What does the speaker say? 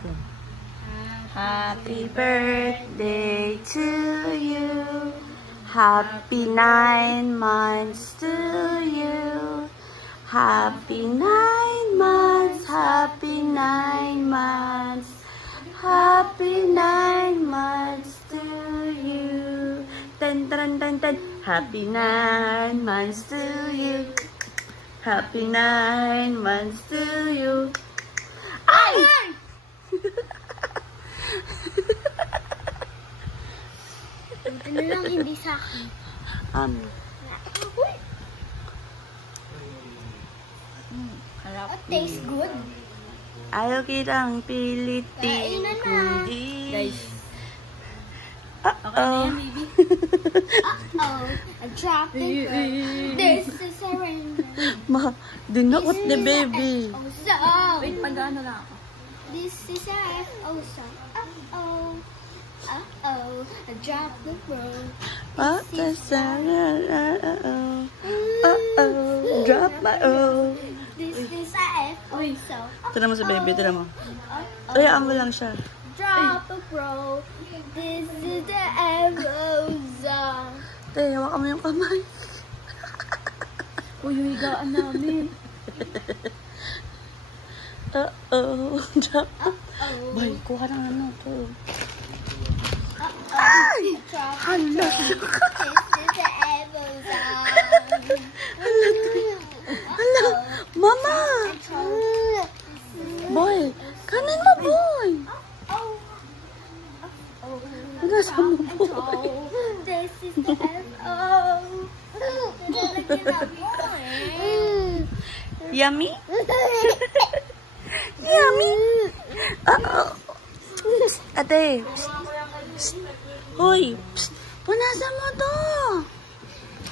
dito. Happy birthday to you. Happy 9 months to you. Happy 9 months. Happy 9 months. Happy 9 months to you. Tan tan tan tan. Happy 9 months to you. Happy 9 months to you. Ay! Ito na lang hindi sa akin. It tastes good. Ayaw kitang pilitin, kundi... Guys. Uh-oh. Uh-oh. I dropped it. This is a rainbow. Ma, dinakot ni baby. Wait, pagano lang ako. This is a F-O song. Uh-oh. Uh-oh. I dropped the road. Uh-oh. Uh-oh. Drop my O. This is a F-O song. Tira mo sa baby, tira mo. Ayaan mo lang siya. Drop a bro. This is the F-O song. Te, hawakan mo yung kamay. Uy, yung higaan namin. Uh-oh. Drop. Uh-oh. Bay, kuha ng ano to. Ay! Hala! This is the F-O song. Hala, mama! Boy, kanin mo, boy! Ano sa mo, boy? This is the F-O. Yummy? Yummy? Uh-oh. Ate. Psst. Hoy. Psst. Punasan mo to.